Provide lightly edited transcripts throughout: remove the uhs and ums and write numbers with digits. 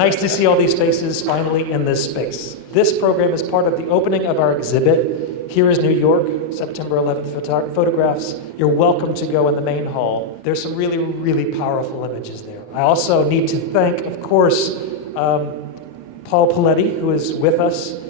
Nice to see all these faces finally in this space. This program is part of the opening of our exhibit, Here is New York, September 11th photographs. You're welcome to go in the main hall. There's some really, really powerful images there. I also need to thank, of course, Paul Paletti, who is with us.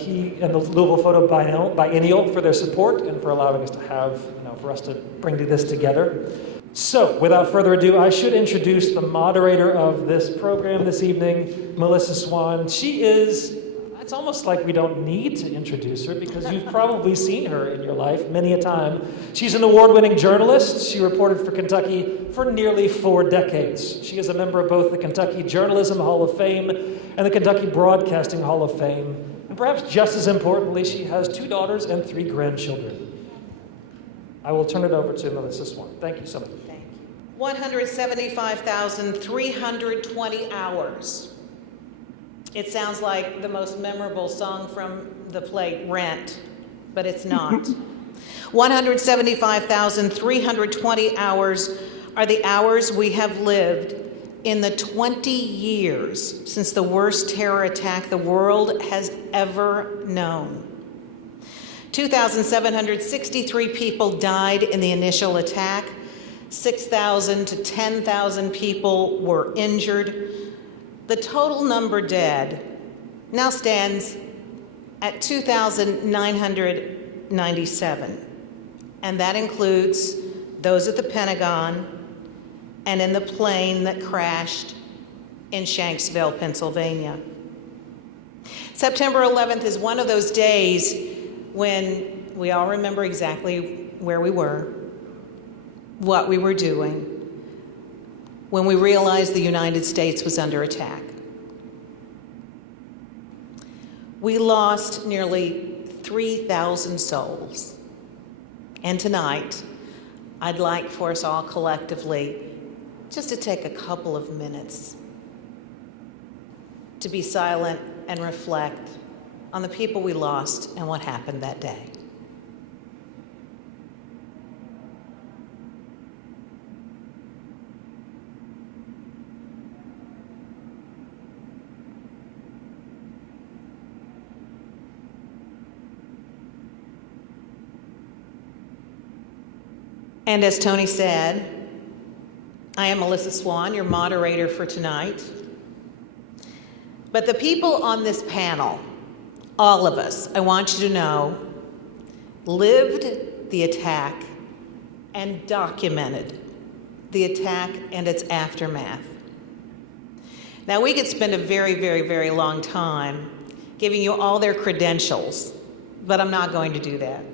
He and the Louisville Photo Biennial for their support and for allowing us to have, for us to bring this together. So, without further ado, I should introduce the moderator of this program this evening, Melissa Swan. It's almost like we don't need to introduce her because you've probably seen her in your life many a time. She's an award-winning journalist. She reported for Kentucky for nearly 4 decades. She is a member of both the Kentucky Journalism Hall of Fame and the Kentucky Broadcasting Hall of Fame. And perhaps just as importantly, she has 2 daughters and 3 grandchildren. I will turn it over to Melissa Swan. Thank you so much. Thank you. 175,320 hours. It sounds like the most memorable song from the play Rent, but it's not. 175,320 hours are the hours we have lived in the 20 years since the worst terror attack the world has ever known. 2,763 people died in the initial attack. 6,000 to 10,000 people were injured. The total number dead now stands at 2,997, and that includes those at the Pentagon and in the plane that crashed in Shanksville, Pennsylvania. September 11th is one of those days when we all remember exactly where we were, what we were doing, when we realized the United States was under attack. We lost nearly 3,000 souls. And tonight, I'd like for us all collectively just to take a couple of minutes to be silent and reflect on the people we lost and what happened that day. And as Tony said, I am Melissa Swan, your moderator for tonight. But the people on this panel, all of us, I want you to know, lived the attack and documented the attack and its aftermath. Now, we could spend a very, very, very long time giving you all their credentials, but I'm not going to do that.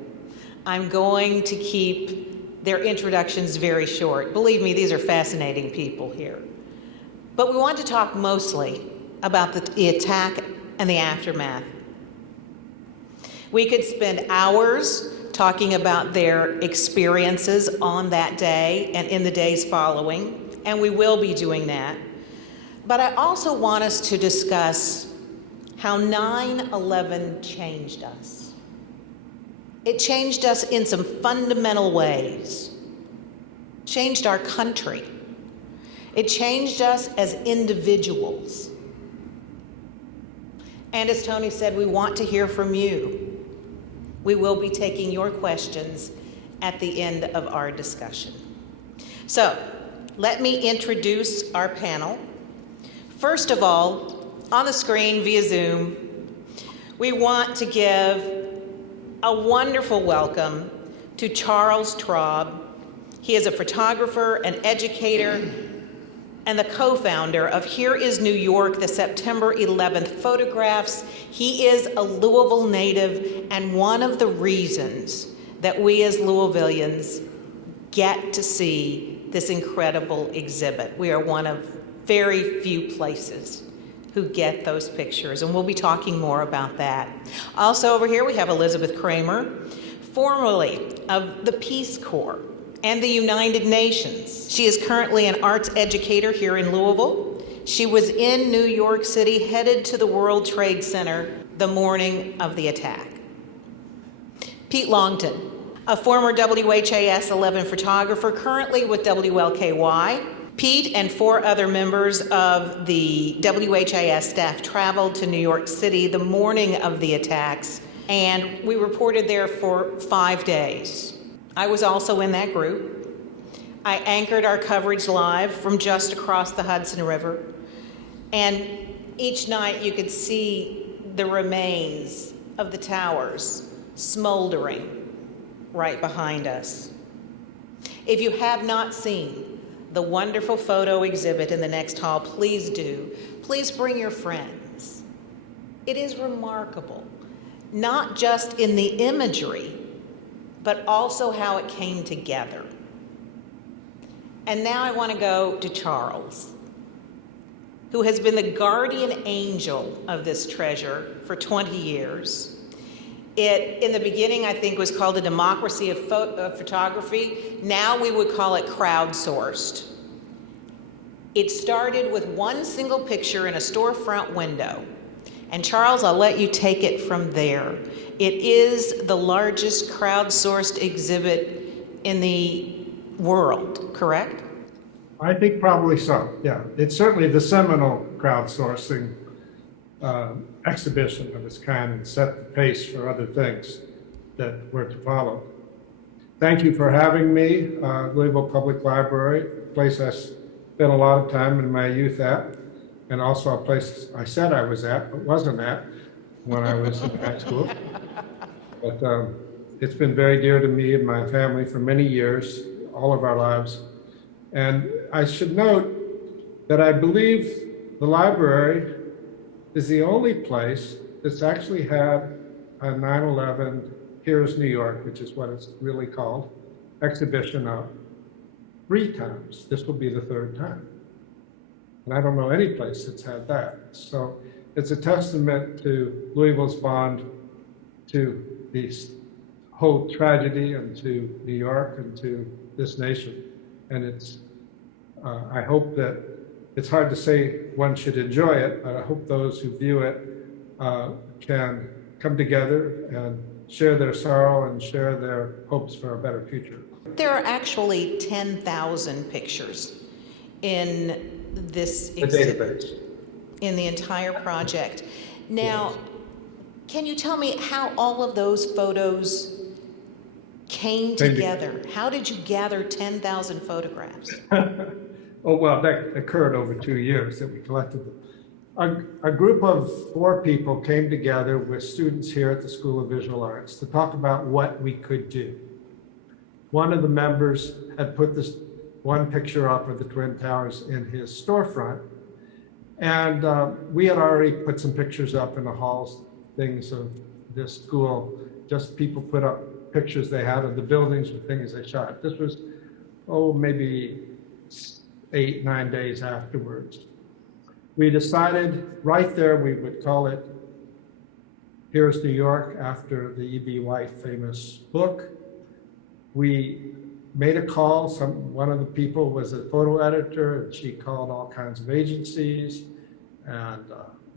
I'm going to keep their introductions very short. Believe me, these are fascinating people here. But we want to talk mostly about the attack and the aftermath. We could spend hours talking about their experiences on that day and in the days following, and we will be doing that. But I also want us to discuss how 9/11 changed us. It changed us in some fundamental ways. Changed our country. It changed us as individuals. And as Tony said, we want to hear from you. We will be taking your questions at the end of our discussion. So, let me introduce our panel. First of all, on the screen via Zoom, we want to give a wonderful welcome to Charles Traub. He is a photographer, an educator, and the co-founder of Here is New York, the September 11th photographs. He is a Louisville native and one of the reasons that we as Louisvillians get to see this incredible exhibit. We are one of very few places who get those pictures, and we'll be talking more about that. Also over here we have Elizabeth Cramer, formerly of the Peace Corps and the United Nations. She is currently an arts educator here in Louisville. She was in New York City, headed to the World Trade Center the morning of the attack. Pete Longton, a former WHAS 11 photographer, currently with WLKY. Pete and 4 other members of the WHIS staff traveled to New York City the morning of the attacks, and we reported there for 5 days. I was also in that group. I anchored our coverage live from just across the Hudson River, and each night you could see the remains of the towers smoldering right behind us. If you have not seen the wonderful photo exhibit in the next hall, please do. Please bring your friends. It is remarkable, not just in the imagery, but also how it came together. And now I want to go to Charles, who has been the guardian angel of this treasure for 20 years. It, in the beginning, I think, was called a democracy of photography. Now we would call it crowdsourced. It started with one single picture in a storefront window. And Charles, I'll let you take it from there. It is the largest crowdsourced exhibit in the world, correct? I think probably so, yeah. It's certainly the seminal crowdsourcing exhibition of its kind and set the pace for other things that were to follow. Thank you for having me, Louisville Public Library, a place I spent a lot of time in my youth at, and also a place I said I was at, but wasn't at when I was in high school. But it's been very dear to me and my family for many years, all of our lives. And I should note that I believe the library is the only place that's actually had a 9/11 Here's New York, which is what it's really called, exhibition of 3 times. This will be the 3rd time. And I don't know any place that's had that. So it's a testament to Louisville's bond to this whole tragedy and to New York and to this nation. And it's, I hope that, it's hard to say one should enjoy it, but I hope those who view it can come together and share their sorrow and share their hopes for a better future. There are actually 10,000 pictures in this exhibit, in the entire project. Now, can you tell me how all of those photos came together? How did you gather 10,000 photographs? Oh, well, that occurred over 2 years that we collected them. A group of 4 people came together with students here at the School of Visual Arts to talk about what we could do. One of the members had put this one picture up of the Twin Towers in his storefront, and we had already put some pictures up in the halls, things of this school, just people put up pictures they had of the buildings and things they shot. This was, maybe 8-9 days afterwards. We decided right there we would call it Here's New York, after the E.B. White famous book. We made a call. One of the people was a photo editor, and she called all kinds of agencies, and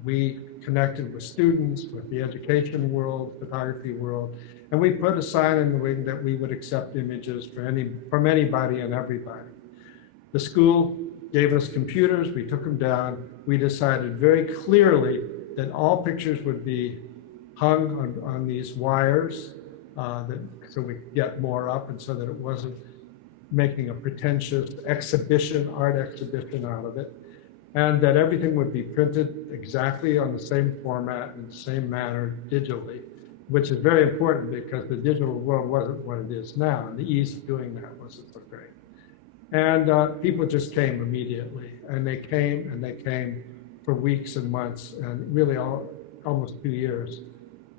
we connected with students, with the education world, photography world, and we put a sign in the wing that we would accept images from anybody and everybody. The school gave us computers, we took them down. We decided very clearly that all pictures would be hung on these wires so we could get more up, and so that it wasn't making a pretentious art exhibition out of it, and that everything would be printed exactly on the same format in the same manner digitally, which is very important because the digital world wasn't what it is now, and the ease of doing that wasn't so great. And people just came immediately, and they came for weeks and months, and really almost 2 years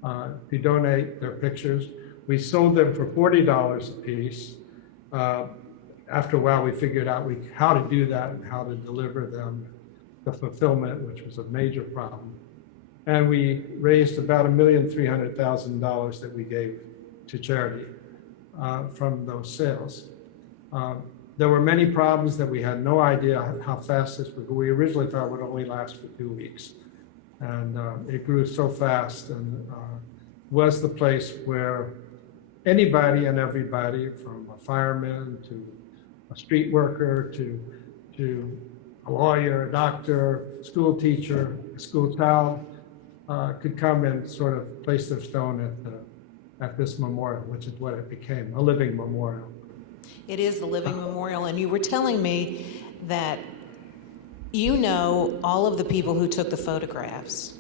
to donate their pictures. We sold them for $40 a piece. After a while, we figured out how to do that and how to deliver them, the fulfillment, which was a major problem. And we raised about $1,300,000 that we gave to charity from those sales. There were many problems that we had no idea how fast this would go. We originally thought it would only last for 2 weeks. And it grew so fast, and was the place where anybody and everybody, from a fireman to a street worker to to a lawyer, a doctor, school teacher, a school child, could come and sort of place their stone at this memorial, which is what it became, a living memorial. It is the living memorial, and you were telling me that you know all of the people who took the photographs,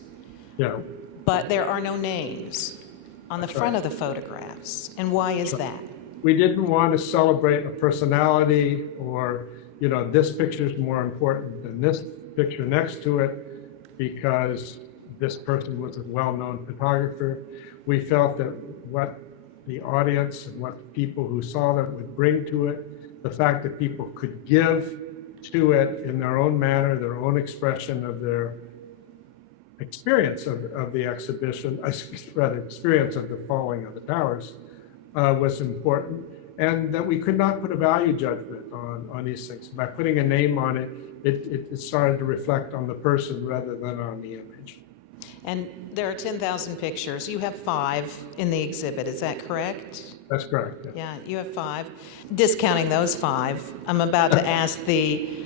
Yeah. but there are no names on the front of the photographs. And why is that? We didn't want to celebrate a personality or, this picture is more important than this picture next to it because this person was a well-known photographer. We felt that what the audience and what the people who saw them would bring to it, the fact that people could give to it in their own manner, their own expression of their experience of the exhibition, rather experience of the falling of the towers, was important, and that we could not put a value judgment on these things. By putting a name on it, it started to reflect on the person rather than on the image. And there are 10,000 pictures. You have 5 in the exhibit, is that correct? That's correct. Yeah, you have 5. Discounting those 5, I'm about to ask the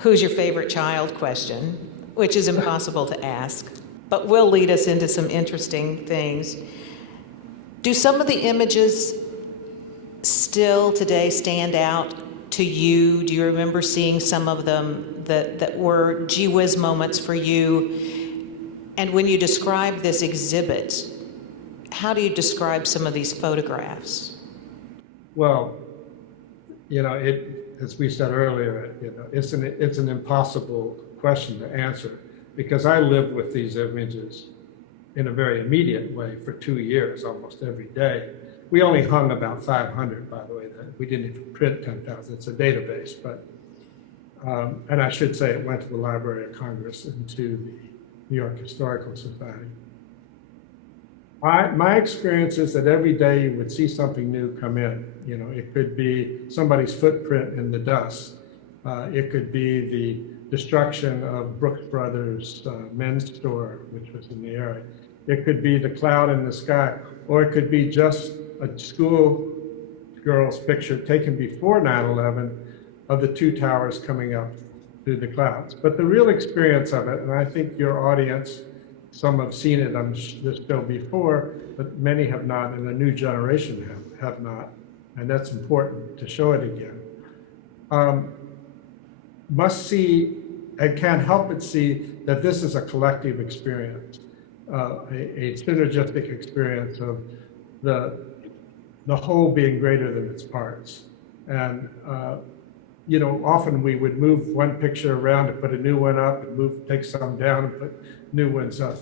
who's your favorite child question, which is impossible to ask, but will lead us into some interesting things. Do some of the images still today stand out to you? Do you remember seeing some of them that were gee whiz moments for you? And when you describe this exhibit, how do you describe some of these photographs? Well, as we said earlier, it's an impossible question to answer because I lived with these images in a very immediate way for 2 years, almost every day. We only hung about 500, by the way. We didn't even print 10,000. It's a database, but and I should say it went to the Library of Congress and to the New York Historical Society. My experience is that every day you would see something new come in. It could be somebody's footprint in the dust. It could be the destruction of Brooks Brothers men's store, which was in the area. It could be the cloud in the sky, or it could be just a school girl's picture taken before 9/11 of the 2 towers coming up through the clouds. But the real experience of it, and I think your audience, some have seen it on this show before, but many have not, and a new generation have not, and that's important to show it again. Must see and can't help but see that this is a collective experience, a synergistic experience of the whole being greater than its parts. And often we would move one picture around and put a new one up and take some down and put new ones up.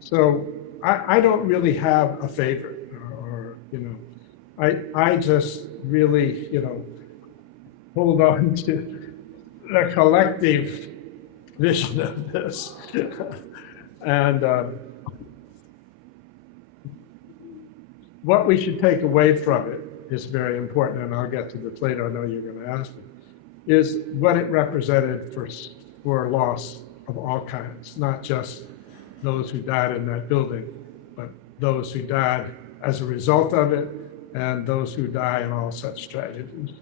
So I don't really have a favorite I just really, hold on to the collective vision of this. And what we should take away from it is very important, and I'll get to this later, I know you're going to ask me, is what it represented for loss of all kinds, not just those who died in that building, but those who died as a result of it, and those who die in all such tragedies.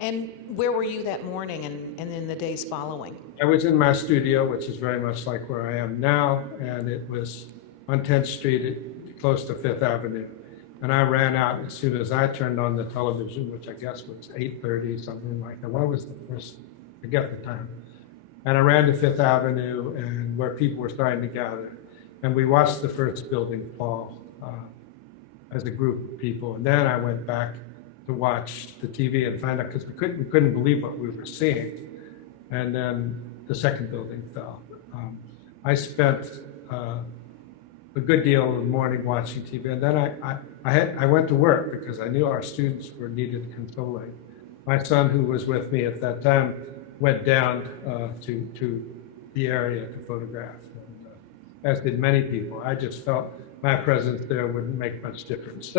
And where were you that morning and in the days following? I was in my studio, which is very much like where I am now, and it was on 10th Street, close to 5th Avenue. And I ran out as soon as I turned on the television, which I guess was 8:30, something like that. What was the first, I forget the time. And I ran to 5th Avenue and where people were starting to gather. And we watched the first building fall as a group of people. And then I went back to watch the TV and find out, because we couldn't believe what we were seeing. And then the second building fell. I spent a good deal of the morning watching TV, and then I went to work because I knew our students were needed consoling. My son, who was with me at that time, went down to the area to photograph, and, as did many people. I just felt my presence there wouldn't make much difference.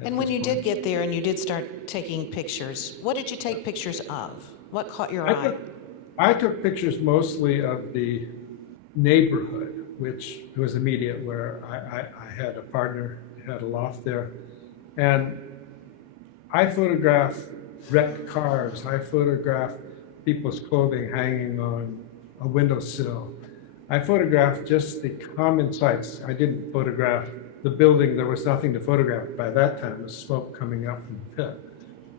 And when you did get there and you did start taking pictures, what did you take pictures of? What caught your eye? I took pictures mostly of the neighborhood, which was immediate, where I had a partner, had a loft there. And I photographed wrecked cars. I photographed people's clothing hanging on a windowsill. I photographed just the common sights. I didn't photograph the building. There was nothing to photograph by that time, the smoke coming up from the pit.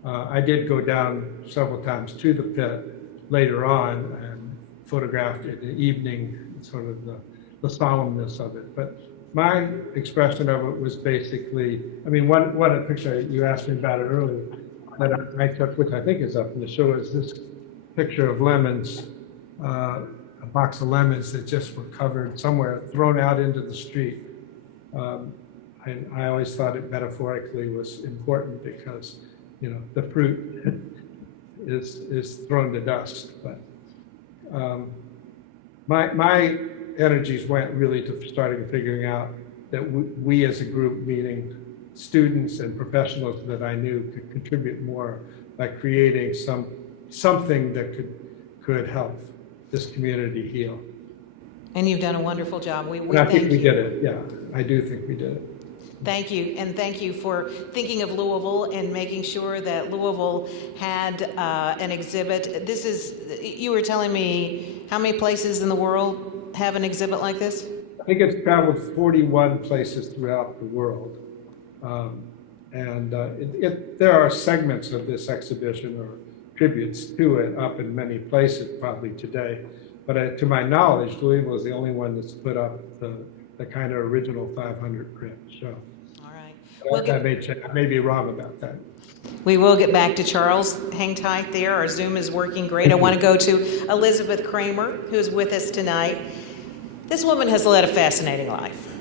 I did go down several times to the pit later on and photographed in the evening, sort of the solemnness of it. But my expression of it was basically, I mean, one picture you asked me about it earlier that I took, which I think is up in the show, is this picture of lemons, a box of lemons that just were covered somewhere, thrown out into the street. I always thought it metaphorically was important because, you know, the fruit is thrown to dust. But my energies went really to starting figuring out that we as a group, meaning students and professionals that I knew, could contribute more by creating something that could help this community heal. And you've done a wonderful job. We And I think thank we you. did it. Yeah, I do think we did it. Thank you, and thank you for thinking of Louisville and making sure that Louisville had an exhibit. This is, you were telling me how many places in the world have an exhibit like this? I think it's traveled 41 places throughout the world. There are segments of this exhibition or tributes to it up in many places probably today. But to my knowledge, Louisville is the only one that's put up the kind of original 500 print show. All right. I may be wrong about that. We will get back to Charles. Hang tight there. Our Zoom is working great. I want to go to Elizabeth Cramer, who's with us tonight. This woman has led a fascinating life.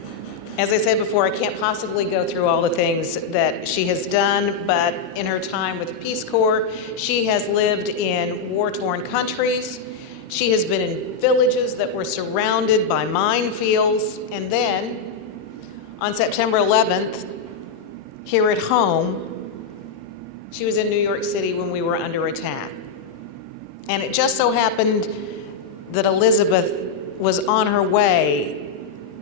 As I said before, I can't possibly go through all the things that she has done, but in her time with the Peace Corps, she has lived in war-torn countries. She has been in villages that were surrounded by minefields. And then, on September 11th, here at home, she was in New York City when we were under attack. And it just so happened that Elizabeth was on her way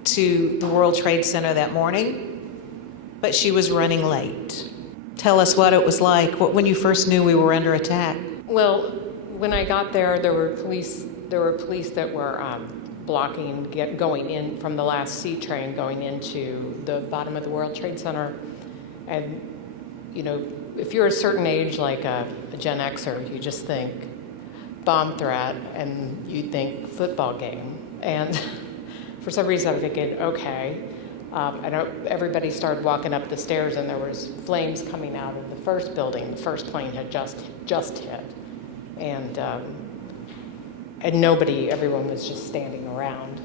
to the World Trade Center that morning, but she was running late. Tell us what it was like when you first knew we were under attack. Well, when I got there, there were police that were blocking going in from the last C train going into the bottom of the World Trade Center. And, you know, if you're a certain age, like a Gen Xer, you just think bomb threat and you think football game. And for some reason I'm thinking, okay. I know everybody started walking up the stairs and there was flames coming out of the first building. The first plane had just hit. And everyone was just standing around.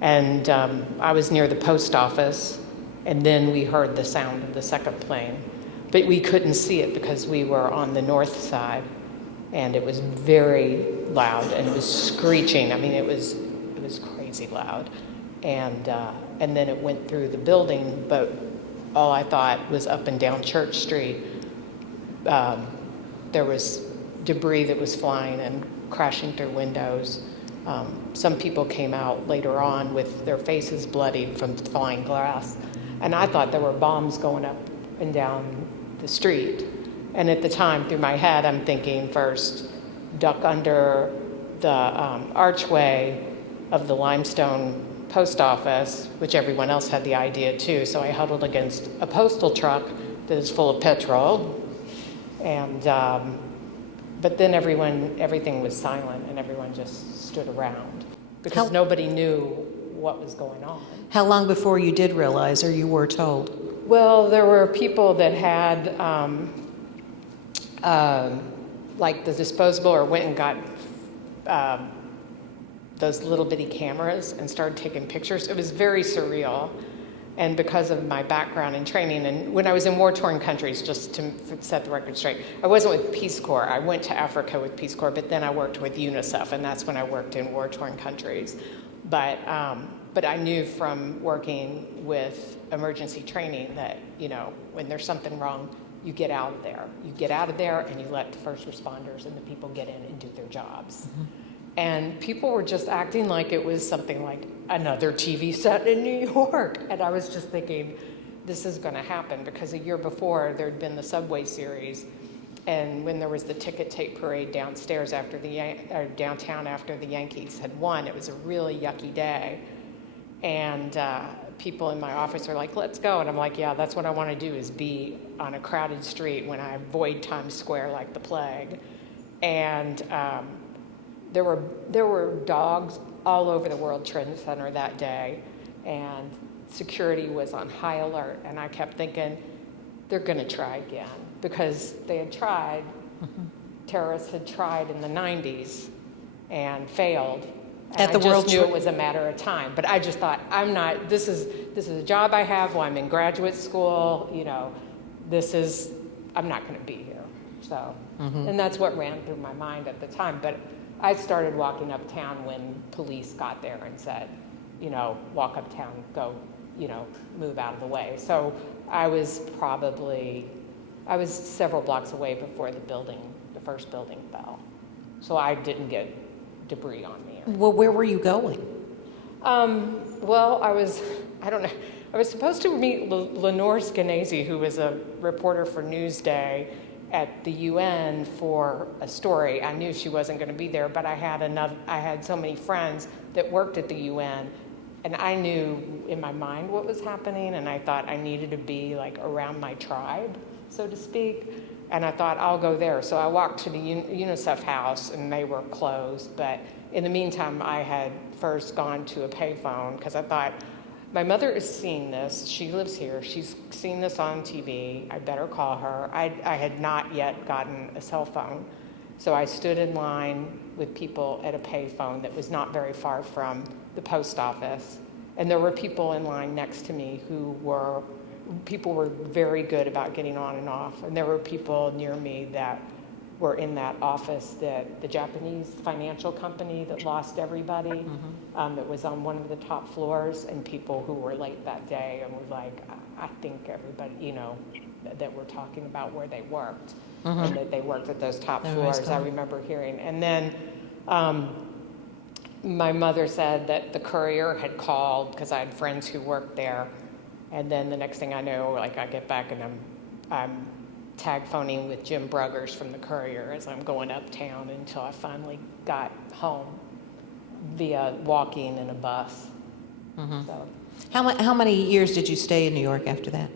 And I was near the post office, and then we heard the sound of the second plane. But we couldn't see it because we were on the north side, and it was very loud, and it was screeching. I mean, it was crazy loud. And then it went through the building, but all I thought was up and down Church Street. There was debris that was flying and crashing through windows. Some people came out later on with their faces bloodied from flying glass. And I thought there were bombs going up and down the street. And at the time, through my head, I'm thinking first, duck under the archway of the limestone post office, which everyone else had the idea too. So I huddled against a postal truck that is full of petrol. And but then everything was silent, and everyone just stood around because nobody knew what was going on. How long before you did realize, or you were told? Well, there were people that had like the disposable, or went and got those little bitty cameras and started taking pictures. It was very surreal. And because of my background and training, and when I was in war-torn countries, just to set the record straight, I wasn't with Peace Corps. I went to Africa with Peace Corps, but then I worked with UNICEF, and that's when I worked in war-torn countries. But I knew from working with emergency training that, you know, when there's something wrong, you get out of there. You get out of there, and you let the first responders and the people get in and do their jobs. Mm-hmm. And people were just acting like it was something like another TV set in New York. And I was just thinking, this is going to happen, because a year before there'd been the Subway series, And when there was the ticket tape parade downstairs after downtown after the Yankees had won, it was a really yucky day. And people in my office are like, let's go. And I'm like, yeah, that's what I want to do, is be on a crowded street when I avoid Times Square like the plague. And there were dogs all over the World Trade Center that day. And security was on high alert. And I kept thinking, they're going to try again. Because they had tried, terrorists had tried in the 90s and failed. And At the I World just knew Trade- it was a matter of time. But I just thought, this is a job I have while I'm in graduate school, I'm not going to be here. So, and that's what ran through my mind at the time. But I started walking uptown when police got there and said, walk uptown, go, move out of the way. So I was several blocks away before the first building fell. So I didn't get debris on me. Well, where were you going? Well, I was supposed to meet Lenore Skenazy, who was a reporter for Newsday at the UN for a story. I knew she wasn't going to be there, but I had so many friends that worked at the UN, and I knew in my mind what was happening, and I thought I needed to be like around my tribe, so to speak. And I thought, I'll go there. So I walked to the UNICEF house, and they were closed. But in the meantime, I had first gone to a payphone, because I thought, my mother is seeing this. She lives here. She's seen this on TV. I better call her. I had not yet gotten a cell phone. So I stood in line with people at a payphone that was not very far from the post office. And there were people in line next to me people were very good about getting on and off. And there were people near me that were in that office, that the Japanese financial company that lost everybody, that was on one of the top floors, and people who were late that day and were like, I think everybody, that we're talking about where they worked, and that they worked at those top floors, I remember hearing. And then my mother said that the courier had called, because I had friends who worked there. And then the next thing I know, I get back and I'm tag phoning with Jim Bruggers from the Courier as I'm going uptown until I finally got home via walking in a bus. So, How many years did you stay in New York after that?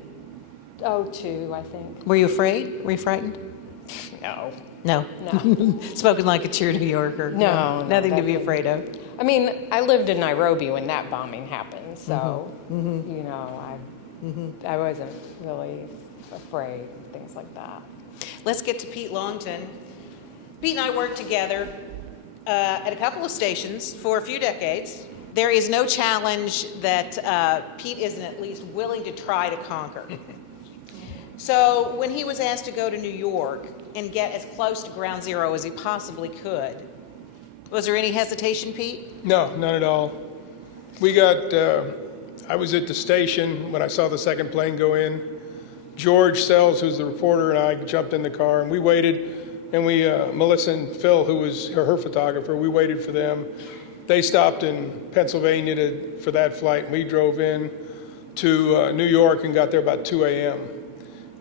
2, I think. Were you afraid? Were you frightened? No. No. Spoken like a true New Yorker. No, Nothing to be afraid of. I mean, I lived in Nairobi when that bombing happened, so, I wasn't really afraid, things like that. Let's get to Pete Longton. Pete and I worked together at a couple of stations for a few decades. There is no challenge that Pete isn't at least willing to try to conquer. So when he was asked to go to New York and get as close to ground zero as he possibly could, was there any hesitation, Pete? No, none at all. I was at the station when I saw the second plane go in. George Sells, who's the reporter, and I jumped in the car, and we waited, and Melissa and Phil, who was her photographer, we waited for them. They stopped in Pennsylvania for that flight, and we drove in to New York and got there about 2 a.m.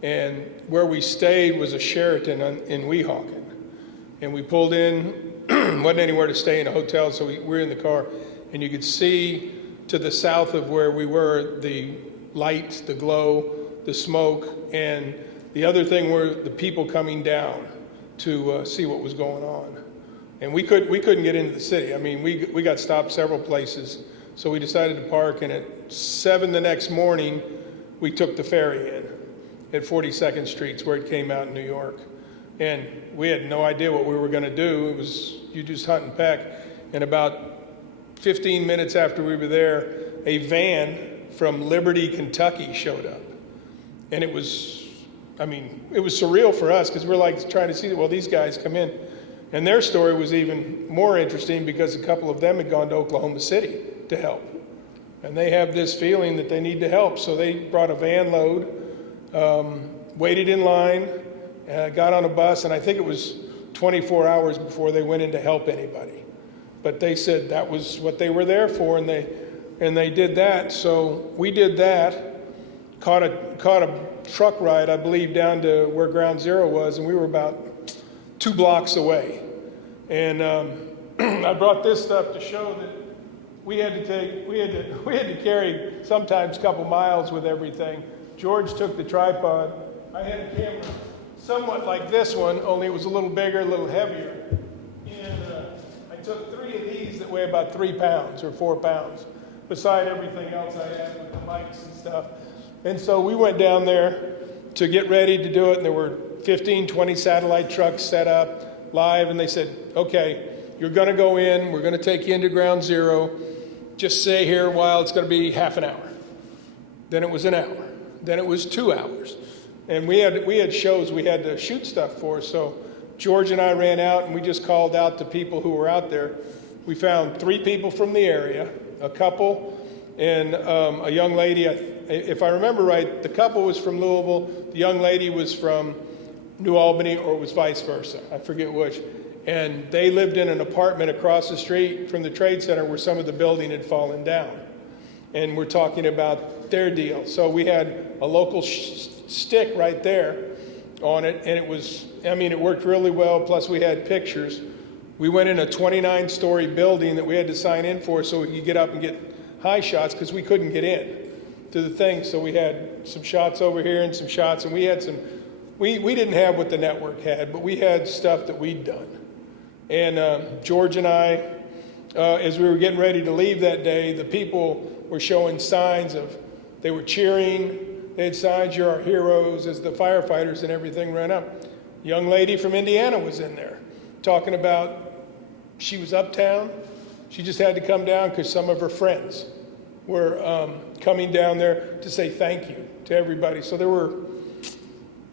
And where we stayed was a Sheraton in Weehawken. And we pulled in, wasn't anywhere to stay in a hotel, so we were in the car, and you could see to the south of where we were the light, the glow, the smoke, and the other thing were the people coming down to see what was going on. And we couldn't get into the city. I mean, we got stopped several places, so we decided to park, and at 7 the next morning, we took the ferry in at 42nd Street, where it came out in New York. And we had no idea what we were going to do. It was, you just hunt and peck. And about 15 minutes after we were there, a van from Liberty, Kentucky showed up. And it was surreal for us, because we're like trying to see, well, these guys come in. And their story was even more interesting, because a couple of them had gone to Oklahoma City to help. And they have this feeling that they need to help. So they brought a van load, waited in line, got on a bus, and I think it was 24 hours before they went in to help anybody. But they said that was what they were there for, and they did that. So we did that. A caught a truck ride, I believe, down to where Ground Zero was, and we were about 2 blocks away. And I brought this stuff to show that we had to carry sometimes a couple miles with everything. George took the tripod. I had a camera somewhat like this one, only it was a little bigger, a little heavier. And I took 3 of these that weigh about 3 pounds or 4 pounds, beside everything else I had with the mics and stuff. And so we went down there to get ready to do it, and there were 15, 20 satellite trucks set up live, and they said, okay, you're going to go in, we're going to take you into Ground Zero, just stay here a while, it's going to be half an hour. Then it was an hour. Then it was 2 hours. And we had shows we had to shoot stuff for, so George and I ran out, and we just called out to people who were out there. We found 3 people from the area, a couple, and a young lady. If I remember right, the couple was from Louisville, the young lady was from New Albany, or it was vice versa. I forget which. And they lived in an apartment across the street from the Trade Center where some of the building had fallen down. And we're talking about their deal. So we had a local stick right there on it, and it worked really well, plus we had pictures. We went in a 29-story building that we had to sign in for so we could get up and get high shots because we couldn't get in to the thing. So we had some shots over here and some shots, and we had some, we didn't have what the network had, but we had stuff that we'd done. And George and I, as we were getting ready to leave that day, the people were showing signs of, they were cheering, they had signs, "You're our heroes," as the firefighters and everything ran up. A young lady from Indiana was in there talking about, she was uptown, she just had to come down because some of her friends were coming down there to say thank you to everybody. So there were,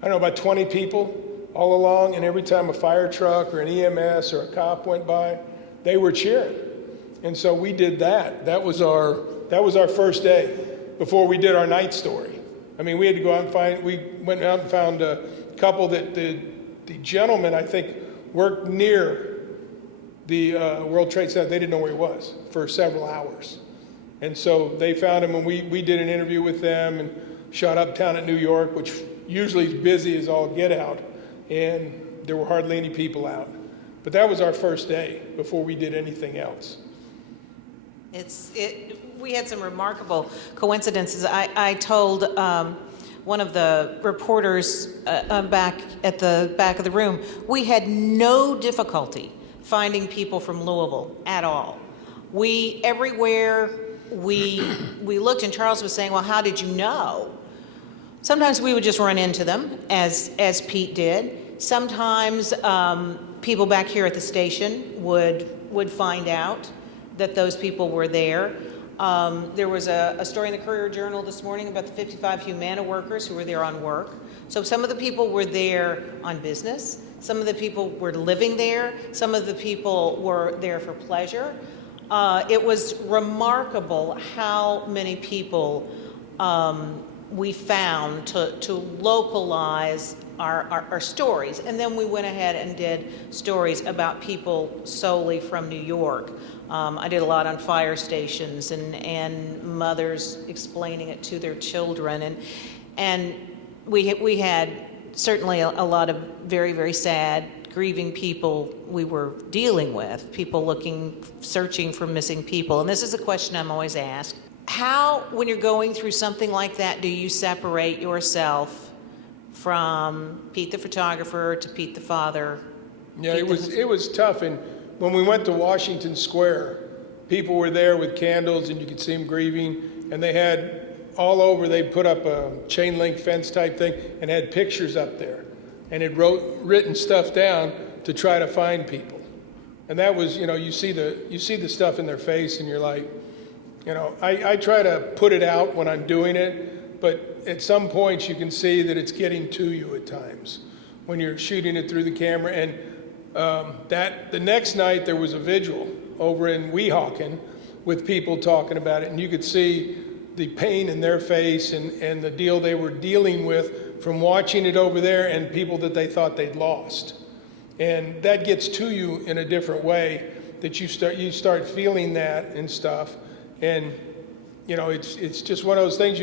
I don't know, about 20 people all along, and every time a fire truck or an EMS or a cop went by, they were cheering. And so we did that. That was our first day before we did our night story. I mean, we had to go out and we went out and found a couple that the gentleman, I think, worked near the World Trade Center. They didn't know where he was for several hours. And so they found him, and we did an interview with them and shot uptown at New York, which usually is busy as all get out. And there were hardly any people out. But that was our first day before we did anything else. We had some remarkable coincidences. I told one of the reporters back at the back of the room, we had no difficulty finding people from Louisville at all. Everywhere we looked, and Charles was saying, well, how did you know? Sometimes we would just run into them, as Pete did. Sometimes people back here at the station would find out that those people were there. There was a story in the Courier-Journal this morning about the 55 Humana workers who were there on work. So some of the people were there on business. Some of the people were living there. Some of the people were there for pleasure. It was remarkable how many people we found to localize our stories. And then we went ahead and did stories about people solely from New York. I did a lot on fire stations and mothers explaining it to their children. And we had certainly a lot of very, very sad, grieving people we were dealing with, people searching for missing people. And this is a question I'm always asked. How, when you're going through something like that, do you separate yourself from Pete the photographer to Pete the father? Yeah, it was tough. And when we went to Washington Square, people were there with candles, and you could see them grieving. And they had all over, they put up a chain link fence type thing and had pictures up there, and had written stuff down to try to find people. And that was, you see the stuff in their face, and you're like, I try to put it out when I'm doing it, but at some points you can see that it's getting to you at times when you're shooting it through the camera. And the next night there was a vigil over in Weehawken with people talking about it, and you could see the pain in their face and the deal they were dealing with from watching it over there, and people that they thought they'd lost. And that gets to you in a different way, that you start feeling that and stuff. And it's just one of those things.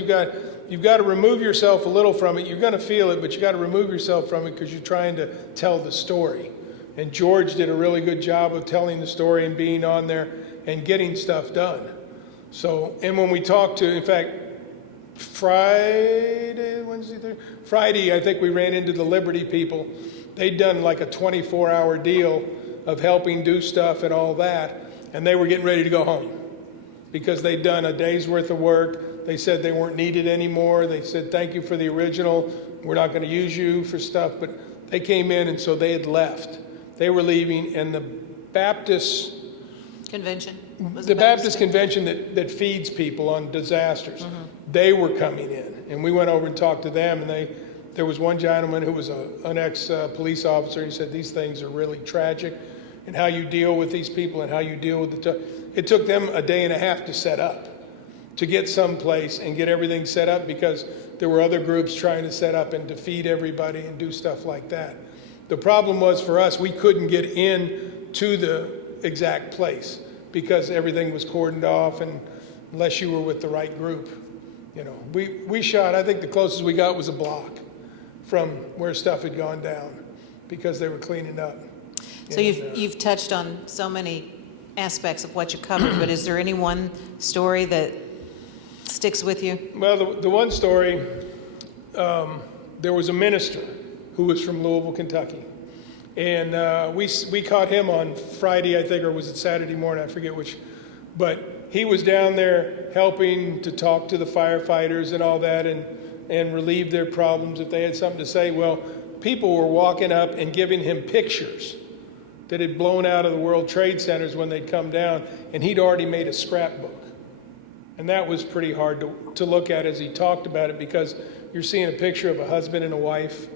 you've got to remove yourself a little from it. You're going to feel it, but you got to remove yourself from it because you're trying to tell the story. And George did a really good job of telling the story and being on there and getting stuff done. So, and when we talked to, in fact, Friday, I think we ran into the Liberty people. They'd done like a 24-hour deal of helping do stuff and all that, and they were getting ready to go home because they'd done a day's worth of work. They said they weren't needed anymore. They said, thank you for the original. We're not going to use you for stuff, but they came in, and so they had left. They were leaving, and the Baptist Convention? the Baptist convention that feeds people on disasters, they were coming in, and we went over and talked to them, and there was one gentleman who was an ex-police officer. He said these things are really tragic, and how you deal with these people and how you deal with it took them a day and a half to set up, to get someplace and get everything set up, because there were other groups trying to set up and to feed everybody and do stuff like that. The problem was for us, we couldn't get in to the exact place because everything was cordoned off, and unless you were with the right group. You know, we shot, I think the closest we got was a block from where stuff had gone down because they were cleaning up. So you've touched on so many aspects of what you covered, but is there any one story that sticks with you? Well, the one story, there was a minister who was from Louisville, Kentucky. And we caught him on Friday, I think, or was it Saturday morning? I forget which. But he was down there helping to talk to the firefighters and all that and relieve their problems if they had something to say. Well, people were walking up and giving him pictures that had blown out of the World Trade Centers when they'd come down, and he'd already made a scrapbook. And that was pretty hard to look at as he talked about it, because you're seeing a picture of a husband and a wife,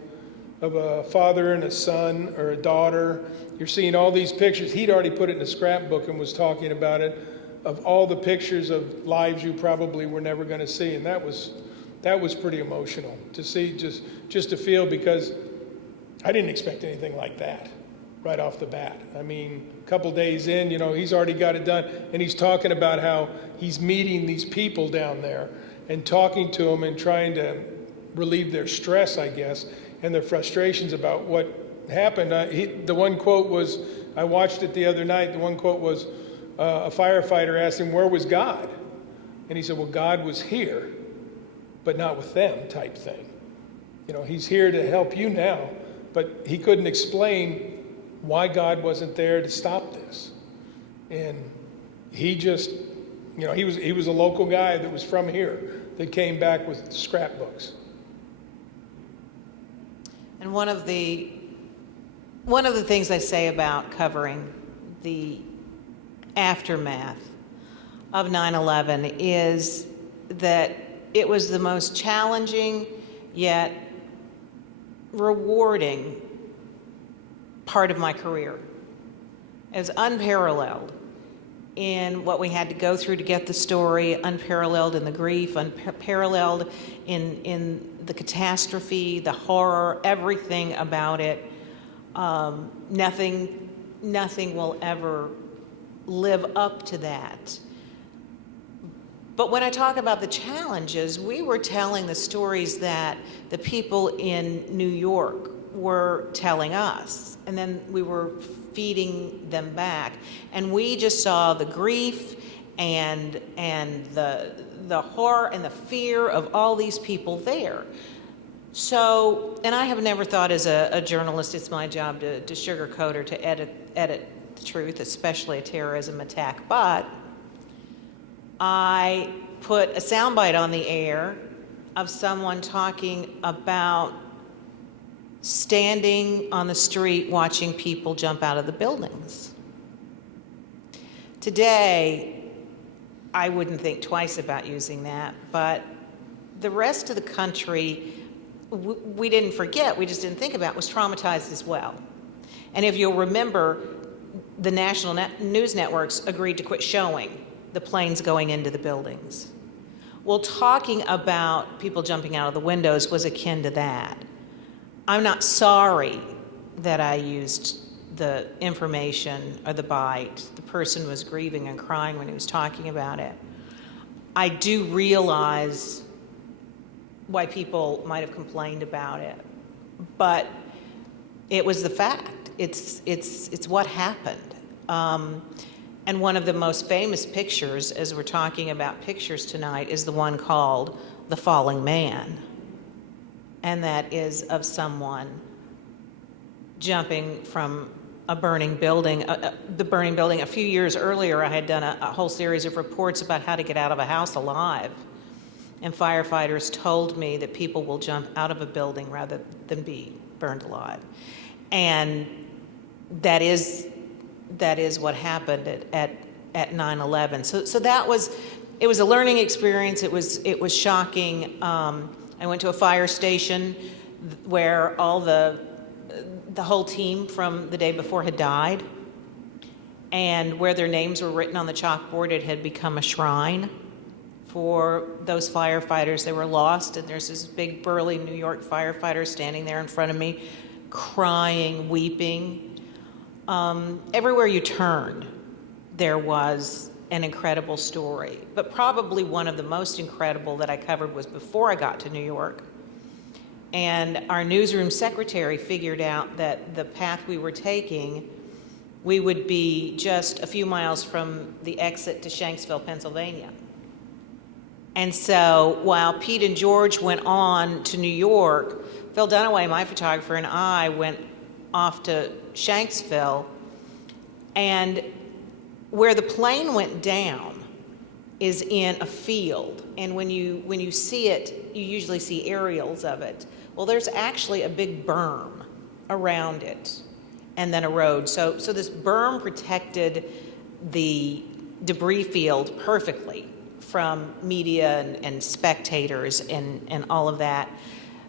of a father and a son or a daughter. You're seeing all these pictures. He'd already put it in a scrapbook and was talking about it, of all the pictures of lives you probably were never going to see. And that was pretty emotional to see, just to feel, because I didn't expect anything like that right off the bat. I mean, a couple days in, you know, he's already got it done, and he's talking about how he's meeting these people down there and talking to them and trying to relieve their stress, I guess, and their frustrations about what happened. The one quote was, I watched it the other night, the one quote was, a firefighter asked him, where was God? And he said, well, God was here, but not with them, type thing. You know, he's here to help you now, but he couldn't explain why God wasn't there to stop this. And he just, you know, he was a local guy that was from here that came back with scrapbooks. And one of the things I say about covering the aftermath of 9/11 is that it was the most challenging yet rewarding part of my career. It was unparalleled in what we had to go through to get the story, unparalleled in the grief, unparalleled in the catastrophe, the horror, everything about it. Nothing will ever live up to that. But when I talk about the challenges, we were telling the stories that the people in New York were telling us, and then we were feeding them back. And we just saw the grief and the horror and the fear of all these people there. So, and I have never thought as a journalist it's my job to sugarcoat or to edit the truth, especially a terrorism attack, but I put a soundbite on the air of someone talking about standing on the street watching people jump out of the buildings. Today, I wouldn't think twice about using that, but the rest of the country, we didn't forget, we just didn't think about, was traumatized as well. And if you'll remember, the national news networks agreed to quit showing the planes going into the buildings. Well, talking about people jumping out of the windows was akin to that. I'm not sorry that I used the information or the bite. The person was grieving and crying when he was talking about it. I do realize why people might have complained about it. But it was the fact. It's what happened. And one of the most famous pictures, as we're talking about pictures tonight, is the one called The Falling Man. And that is of someone jumping from a burning building. The burning building, a few years earlier, I had done a whole series of reports about how to get out of a house alive. And firefighters told me that people will jump out of a building rather than be burned alive. And that is what happened at 9/11. So that was, it was a learning experience. It was shocking. I went to a fire station where all the whole team from the day before had died, and where their names were written on the chalkboard, it had become a shrine for those firefighters. They were lost, and there's this big burly New York firefighter standing there in front of me, crying, weeping. Everywhere you turned, there was an incredible story. But probably one of the most incredible that I covered was before I got to New York. And our newsroom secretary figured out that the path we were taking, we would be just a few miles from the exit to Shanksville, Pennsylvania. And so while Pete and George went on to New York, Phil Dunaway, my photographer, and I went off to Shanksville. And where the plane went down is in a field. And when you see it, you usually see aerials of it. Well, there's actually a big berm around it, and then a road. So this berm protected the debris field perfectly from media and spectators and all of that.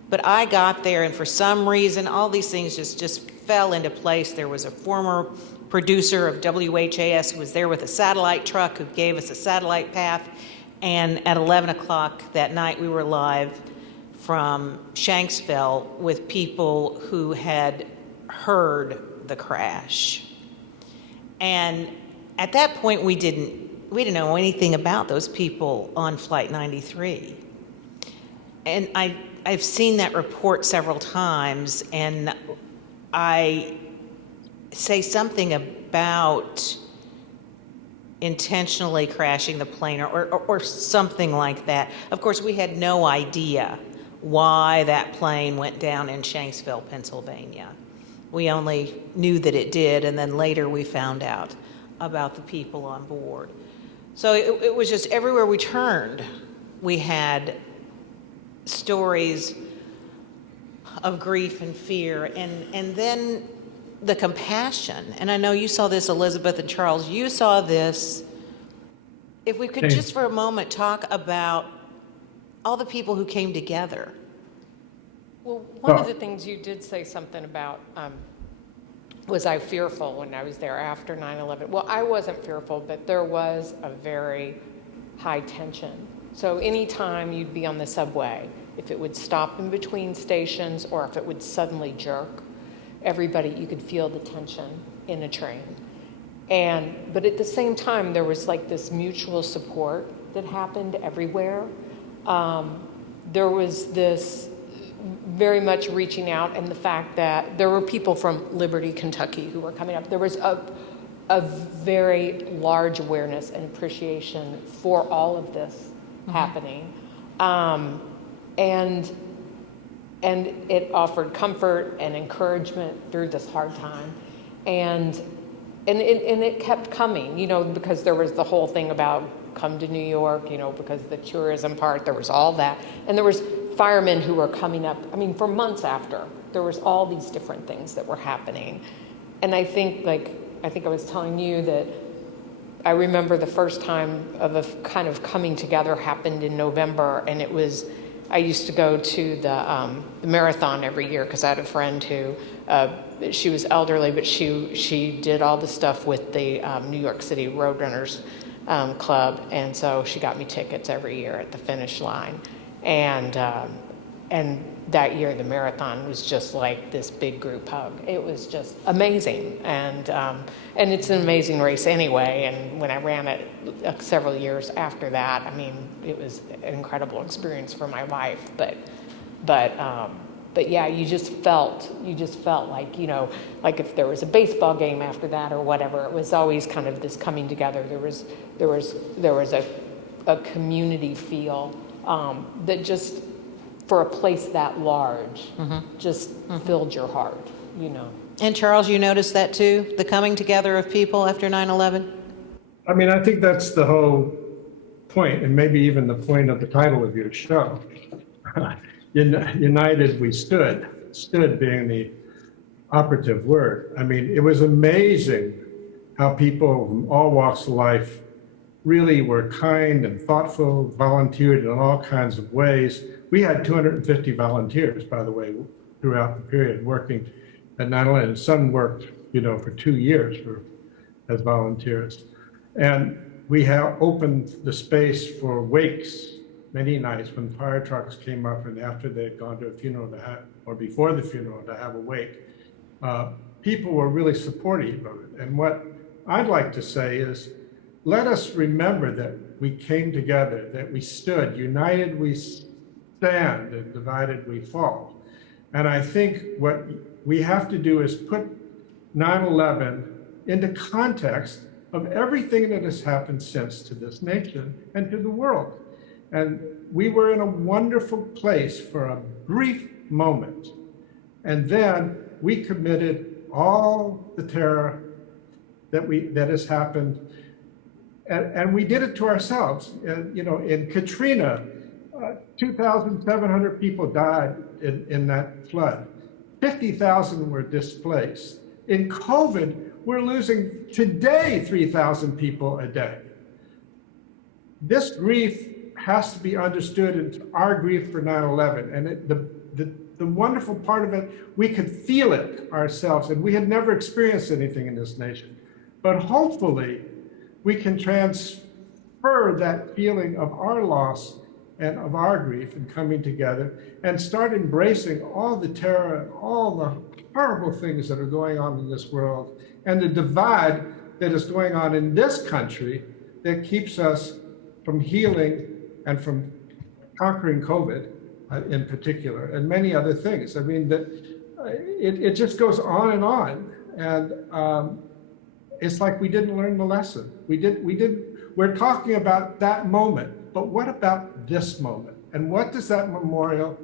But I got there, and for some reason, all these things just fell into place. There was a former producer of WHAS who was there with a satellite truck who gave us a satellite path. And at 11 o'clock that night, we were live from Shanksville with people who had heard the crash. And at that point, we didn't know anything about those people on Flight 93. And I've seen that report several times, and I say something about intentionally crashing the plane or something like that. Of course, we had no idea why that plane went down in Shanksville, Pennsylvania. We only knew that it did, and then later we found out about the people on board. So it was just everywhere we turned, we had stories of grief and fear, and then the compassion. And I know you saw this, Elizabeth and Charles, you saw this. If we could just for a moment talk about all the people who came together. Well, one of the things you did say something about was I fearful when I was there after 9/11. Well, I wasn't fearful, but there was a very high tension. So anytime you'd be on the subway, if it would stop in between stations or if it would suddenly jerk, everybody, you could feel the tension in a train. But at the same time, there was like this mutual support that happened everywhere. There was this very much reaching out, and the fact that there were people from Liberty, Kentucky who were coming up. There was a very large awareness and appreciation for all of this happening. And it offered comfort and encouragement through this hard time. And it kept coming, because there was the whole thing about come to New York, because the tourism part, there was all that. And there was firemen who were coming up, for months after. There was all these different things that were happening. And I think I was telling you that I remember the first time of a kind of coming together happened in November, and I used to go to the marathon every year because I had a friend who, she was elderly, but she did all the stuff with the New York City Roadrunners Club, and so she got me tickets every year at the finish line. And that year, the marathon was just like this big group hug. It was just amazing, and it's an amazing race anyway. And when I ran it several years after that, I mean, it was an incredible experience for my life. But yeah, you just felt like, you know, like if there was a baseball game after that or whatever, it was always kind of this coming together. There was a community feel that just, for a place that large, just filled your heart, you know. And Charles, you noticed that too, the coming together of people after 9/11? I mean, I think that's the whole point, and maybe even the point of the title of your show. United we stood being the operative word. I mean, it was amazing how people from all walks of life really were kind and thoughtful, volunteered in all kinds of ways. We had 250 volunteers, by the way, throughout the period working at 9/11. Some worked, you know, for 2 years as volunteers. And we have opened the space for wakes many nights when fire trucks came up and after they had gone to a funeral or before the funeral to have a wake. People were really supportive of it. And what I'd like to say is, let us remember that we came together, that we stood, united we stand, and divided we fall. And I think what we have to do is put 9/11 into context of everything that has happened since to this nation and to the world. And we were in a wonderful place for a brief moment. And then we committed all the terror that has happened. And we did it to ourselves. And, you know, in Katrina, 2,700 people died in that flood. 50,000 were displaced. In COVID, we're losing today 3,000 people a day. This grief has to be understood into our grief for 9/11. And the wonderful part of it, we could feel it ourselves, and we had never experienced anything in this nation. But hopefully, we can transfer that feeling of our loss and of our grief and coming together and start embracing all the terror and all the horrible things that are going on in this world and the divide that is going on in this country that keeps us from healing and from conquering COVID in particular, and many other things. I mean, it just goes on and on. And it's like we didn't learn the lesson. We're talking about that moment, but what about this moment? And what does that memorial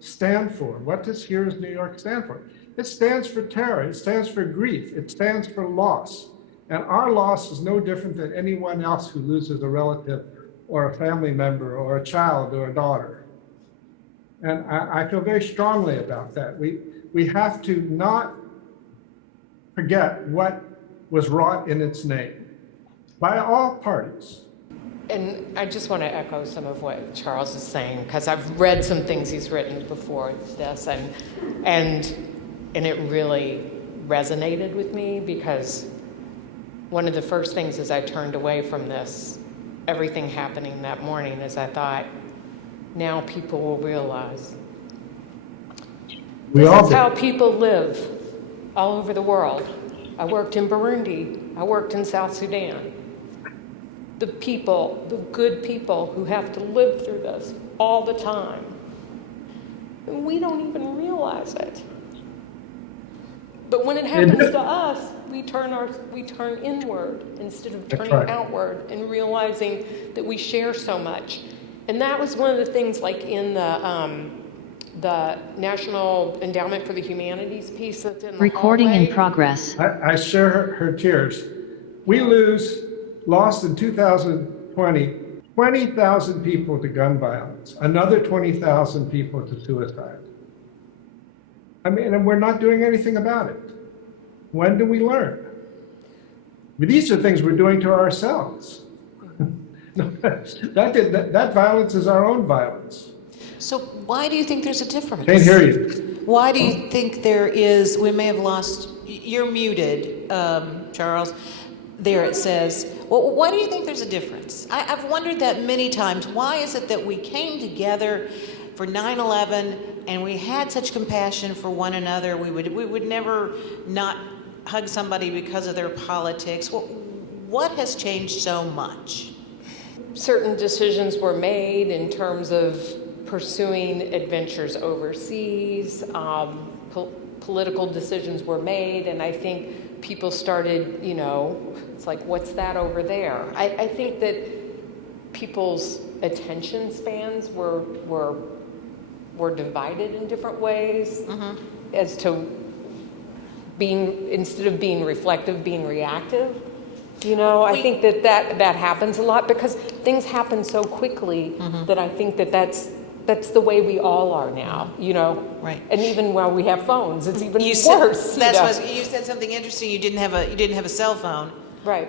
stand for? What does Here's New York stand for? It stands for terror, it stands for grief, it stands for loss. And our loss is no different than anyone else who loses a relative or a family member or a child or a daughter. And I feel very strongly about that. We have to not forget what was wrought in its name by all parties. And I just want to echo some of what Charles is saying, because I've read some things he's written before this, and it really resonated with me, because one of the first things as I turned away from this, everything happening that morning, is I thought, now people will realize this is how people live all over the world. I worked in Burundi, I worked in South Sudan. The people, the good people who have to live through this all the time. And we don't even realize it. But when it happens to us, we turn inward instead of turning outward and realizing that we share so much. And that was one of the things, like in the National Endowment for the Humanities piece that's in the Recording hallway. in progress. I share her tears. We lost in 2020, 20,000 people to gun violence, another 20,000 people to suicide. I mean, and we're not doing anything about it. When do we learn? But these are things we're doing to ourselves. That violence is our own violence. So why do you think there's a difference? Can't hear you. Why do you think there is, we may have lost, you're muted, Charles. There it says, well, why do you think there's a difference? I've wondered that many times. Why is it that we came together for 9/11, and we had such compassion for one another. We would never not hug somebody because of their politics. What has changed so much? Certain decisions were made in terms of pursuing adventures overseas. Political decisions were made, and I think people started, it's like, what's that over there? I think that people's attention spans were divided in different ways as to instead of being reflective, being reactive. I think that happens a lot because things happen so quickly that I think that's the way we all are now, Right. And even while we have phones, it's even worse. You said something interesting. You didn't have a cell phone. Right.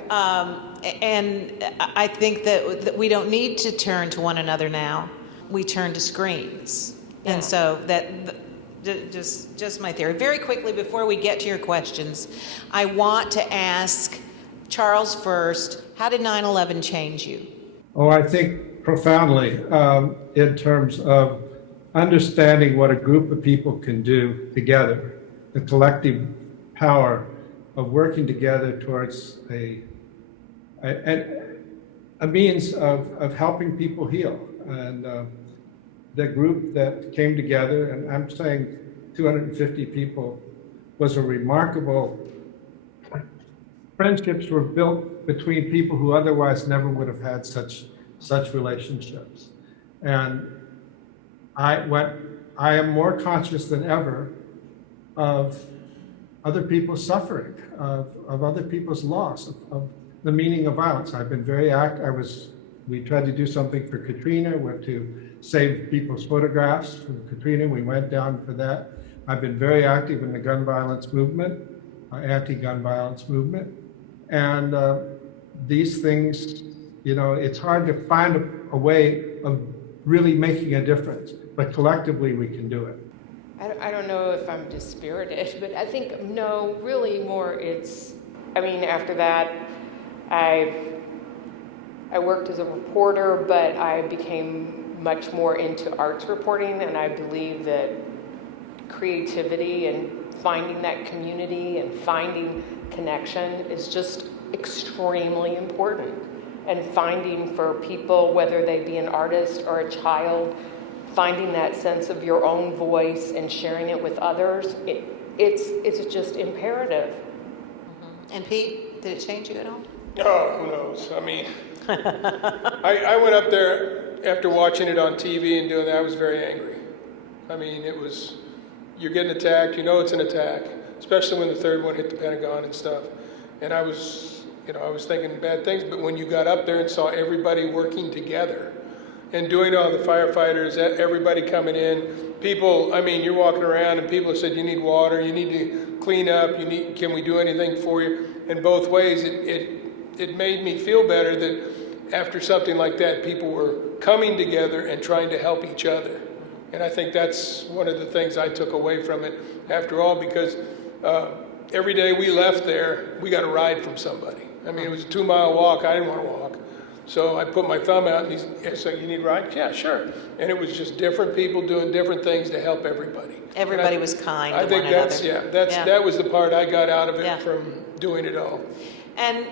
And I think that we don't need to turn to one another now. We turn to screens. Yeah. And so just my theory. Very quickly, before we get to your questions, I want to ask Charles first, how did 9/11 change you? Oh, I think profoundly, in terms of understanding what a group of people can do together, the collective power of working together towards a means of helping people heal. And the group that came together, and I'm saying 250 people, was a remarkable. Friendships were built between people who otherwise never would have had such relationships. And I am more conscious than ever of other people's suffering, of other people's loss, of the meaning of violence. I've been very active. We tried to do something for Katrina, went to save people's photographs from Katrina. We went down for that. I've been very active in the gun violence movement, anti-gun violence movement. And these things, it's hard to find a way of really making a difference, but collectively we can do it. I don't know if I'm dispirited, but I think, no, really more after that, I worked as a reporter, but I became much more into arts reporting, and I believe that creativity and finding that community and finding connection is just extremely important. And finding for people, whether they be an artist or a child, finding that sense of your own voice and sharing it with others, it's just imperative. And Pete, did it change you at all? Oh, who knows? I mean, I went up there after watching it on TV and doing that. I was very angry. I mean, you're getting attacked, it's an attack, especially when the third one hit the Pentagon and stuff. And I was thinking bad things, but when you got up there and saw everybody working together and doing all the firefighters, everybody coming in, people, you're walking around and people said, you need water, you need to clean up, can we do anything for you? In both ways, it made me feel better that after something like that, people were coming together and trying to help each other. And I think that's one of the things I took away from it after all, because every day we left there, we got a ride from somebody. It was a 2-mile walk. I didn't want to walk. So I put my thumb out and he said, you need a ride? Yeah, sure. And it was just different people doing different things to help everybody. Everybody was kind to one another. That was the part I got out of it from doing it all. And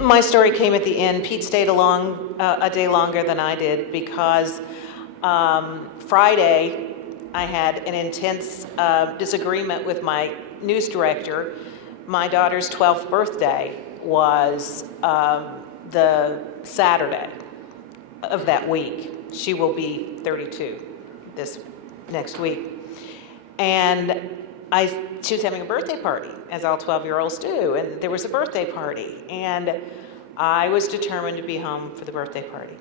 my story came at the end. Pete stayed a day longer than I did because Friday I had an intense disagreement with my news director. My daughter's 12th birthday was the Saturday of that week. She will be 32 this next week. And she was having a birthday party, as all 12-year-olds do, and there was a birthday party. And I was determined to be home for the birthday party.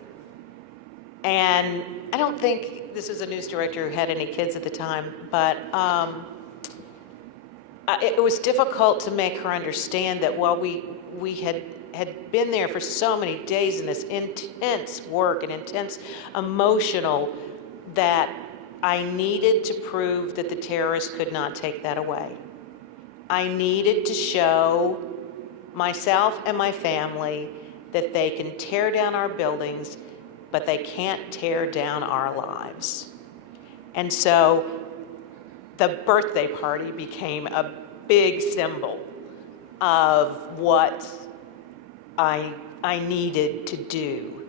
And I don't think this was a news director who had any kids at the time, but it was difficult to make her understand that while we had been there for so many days in this intense work and intense emotional, that I needed to prove that the terrorists could not take that away. I needed to show myself and my family that they can tear down our buildings, but they can't tear down our lives. And so the birthday party became a big symbol of what I needed to do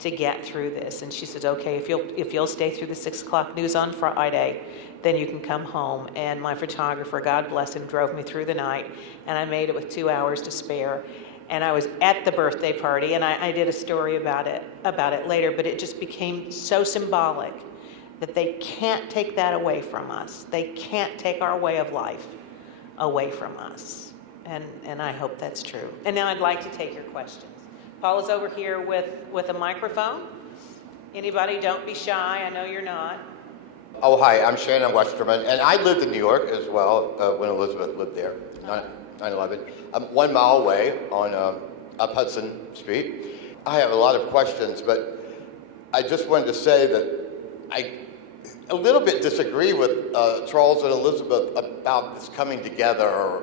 to get through this. And she said, okay, if you'll stay through the 6 o'clock news on Friday, then you can come home. And my photographer, God bless him, drove me through the night, and I made it with 2 hours to spare. And I was at the birthday party, and I did a story about it later, but it just became so symbolic that they can't take that away from us. They can't take our way of life away from us. And I hope that's true. And now I'd like to take your questions. Paula's over here with a microphone. Anybody, don't be shy. I know you're not. Oh, hi, I'm Shannon Westerman, and I lived in New York as well when Elizabeth lived there, 9/11. I'm 1 mile away on up Hudson Street. I have a lot of questions, but I just wanted to say that I a little bit disagree with Charles and Elizabeth about this coming together or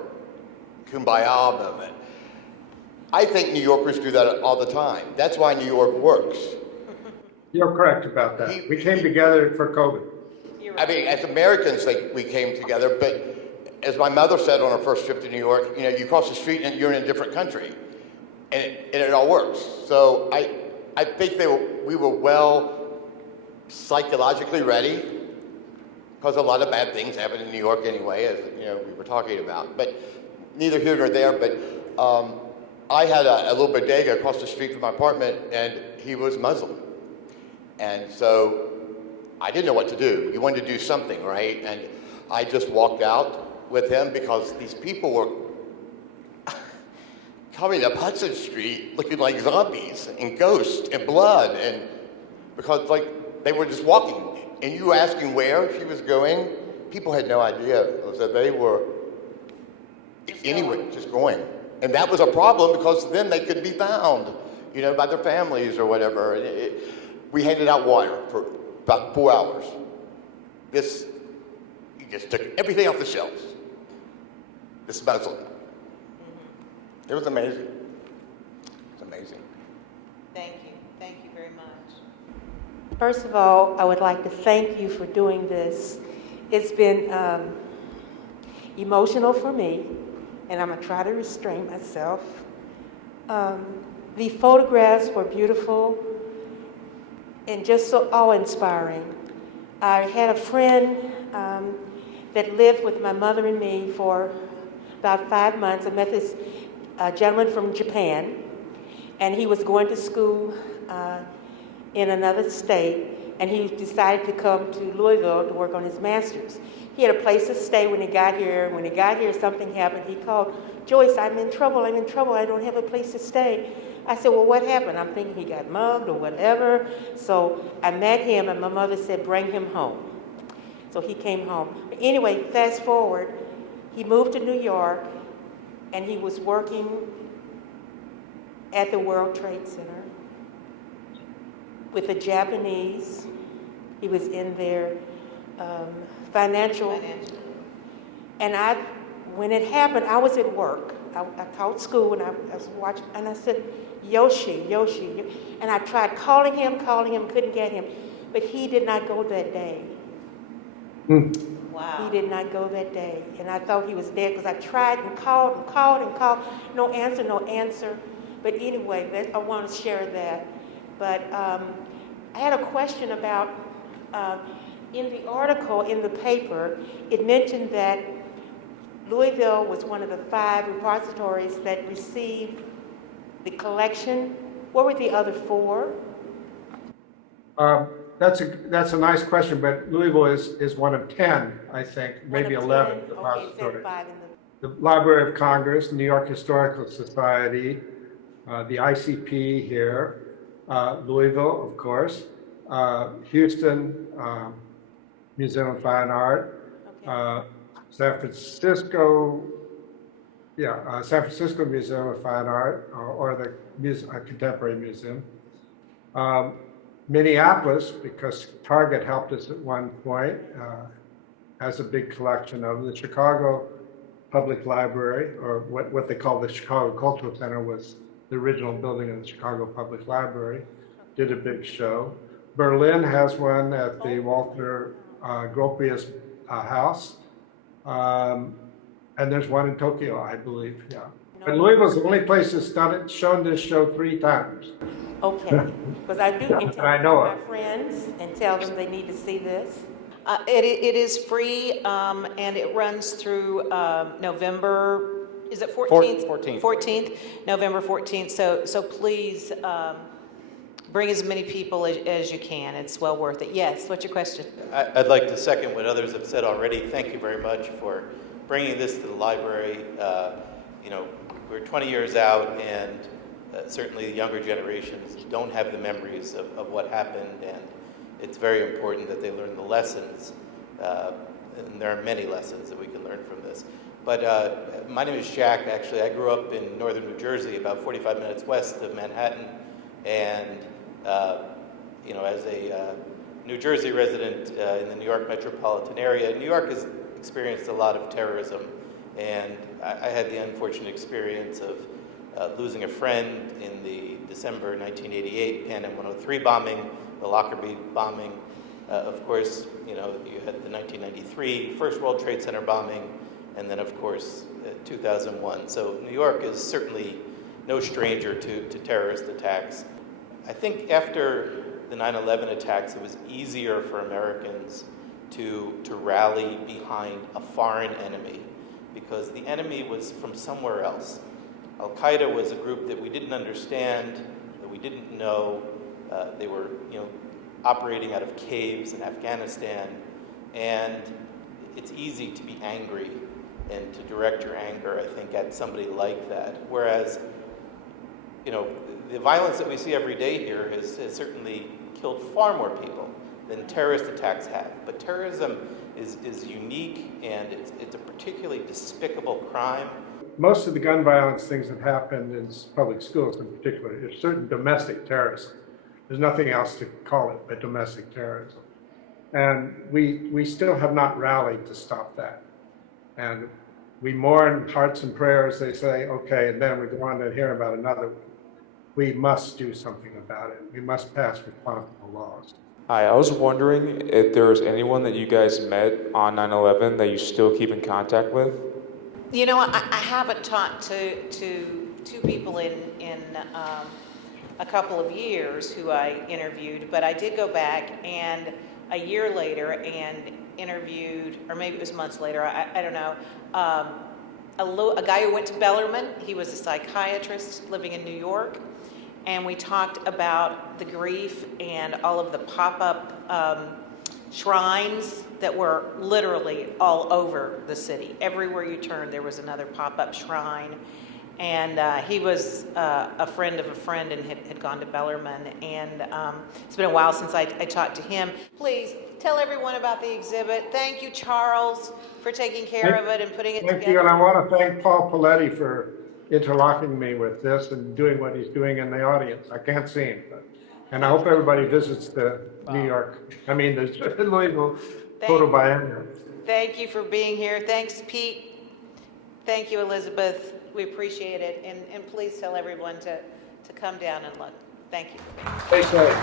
kumbaya movement. I think New Yorkers do that all the time. That's why New York works. You're correct about that. We came together for COVID. I mean, as Americans, we came together, but as my mother said on her first trip to New York, you cross the street and you're in a different country, and it all works. So I think we were well psychologically ready, because a lot of bad things happen in New York anyway, as we were talking about. But neither here nor there. But I had a little bodega across the street from my apartment, and he was Muslim, and so I didn't know what to do. You wanted to do something, right? And I just walked out with him because these people were coming up Hudson Street looking like zombies and ghosts and blood, and because they were just walking. And you were asking where she was going. People had no idea. So they were anyway, just going. And that was a problem because then they could be found, by their families or whatever. And we handed out water for about 4 hours. You just took everything off the shelves. This Muslim. It was amazing. It's amazing. Thank you. Thank you very much. First of all, I would like to thank you for doing this. It's been emotional for me, and I'm going to try to restrain myself. The photographs were beautiful and just so awe-inspiring. I had a friend that lived with my mother and me for about 5 months. I met this gentleman from Japan, and he was going to school in another state, and he decided to come to Louisville to work on his master's. He had a place to stay when he got here. When he got here, something happened. He called, "Joyce, I'm in trouble, I don't have a place to stay." I said, "Well, what happened?" I'm thinking he got mugged or whatever. So I met him, and my mother said, "Bring him home." So he came home. But anyway, fast forward, he moved to New York, and he was working at the World Trade Center with the Japanese. He was in their financial. And when it happened, I was at work. I taught school, and I was watching, and I said, Yoshi. And I tried calling him, couldn't get him. But he did not go that day. Wow. He did not go that day. And I thought he was dead because I tried and called. No answer. But anyway, I want to share that. But I had a question about, in the article in the paper, it mentioned that Louisville was one of the 5 repositories that received the collection. What were the other 4? That's a nice question, but Louisville is one of 10, I think, maybe 11 repositories. The Library of Congress, New York Historical Society, the ICP here, Louisville, of course, Houston Museum of Fine Art, San Francisco Museum of Fine Art, or the Contemporary Museum. Minneapolis, because Target helped us at one point, has a big collection of them. The Chicago Public Library, or what they call the Chicago Cultural Center, was the original building of the Chicago Public Library, did a big show. Berlin has one at the Walter Gropius house. And there's one in Tokyo, I believe, yeah. But Louisville's the only place that's shown this show 3 times. Okay, because I do intend to I tell know my it. friends and tell them they need to see this. It is free, and it runs through November, is it 14th? 14th. 14th, November 14th. So please bring as many people as you can. It's well worth it. Yes, what's your question? I'd like to second what others have said already. Thank you very much for bringing this to the library. We're 20 years out, and certainly the younger generations don't have the memories of what happened, and it's very important that they learn the lessons, and there are many lessons that we can learn from this. But my name is Jack. Actually, I grew up in northern New Jersey, about 45 minutes west of Manhattan, and as a New Jersey resident in the New York metropolitan area, New York has experienced a lot of terrorism, and I had the unfortunate experience of losing a friend in the December 1988 Pan Am 103 bombing, the Lockerbie bombing. Of course, you had the 1993 First World Trade Center bombing, and then, of course, 2001. So New York is certainly no stranger to terrorist attacks. I think after the 9/11 attacks, it was easier for Americans to rally behind a foreign enemy, because the enemy was from somewhere else. Al-Qaeda was a group that we didn't understand, that we didn't know. They were, operating out of caves in Afghanistan, and it's easy to be angry and to direct your anger, I think, at somebody like that. Whereas, the violence that we see every day here has certainly killed far more people than terrorist attacks have. But terrorism is unique, and it's a particularly despicable crime. Most of the gun violence things that happen in public schools in particular is certain domestic terrorism. There's nothing else to call it but domestic terrorism. And we still have not rallied to stop that. And we mourn hearts and prayers, they say, okay, and then we go on to hear about another one. We must do something about it. We must pass responsible laws. Hi, I was wondering if there was anyone that you guys met on 9/11 that you still keep in contact with? I haven't talked to two people in a couple of years who I interviewed, but I did go back and a year later and interviewed, or maybe it was months later, I don't know, a guy who went to Bellarmine. He was a psychiatrist living in New York, and we talked about the grief and all of the pop-up shrines that were literally all over the city. Everywhere you turned, there was another pop-up shrine. And he was a friend of a friend and had gone to Bellarmine. And it's been a while since I talked to him. Please tell everyone about the exhibit. Thank you, Charles, for taking care of it and putting it together. Thank you, and I want to thank Paul Paletti for interlocking me with this and doing what he's doing in the audience. I can't see him, and I hope everybody visits the the Louisville Photo Biennial. Thank you for being here. Thanks, Pete. Thank you, Elizabeth. We appreciate it. And please tell everyone to come down and look. Thank you. Stay safe.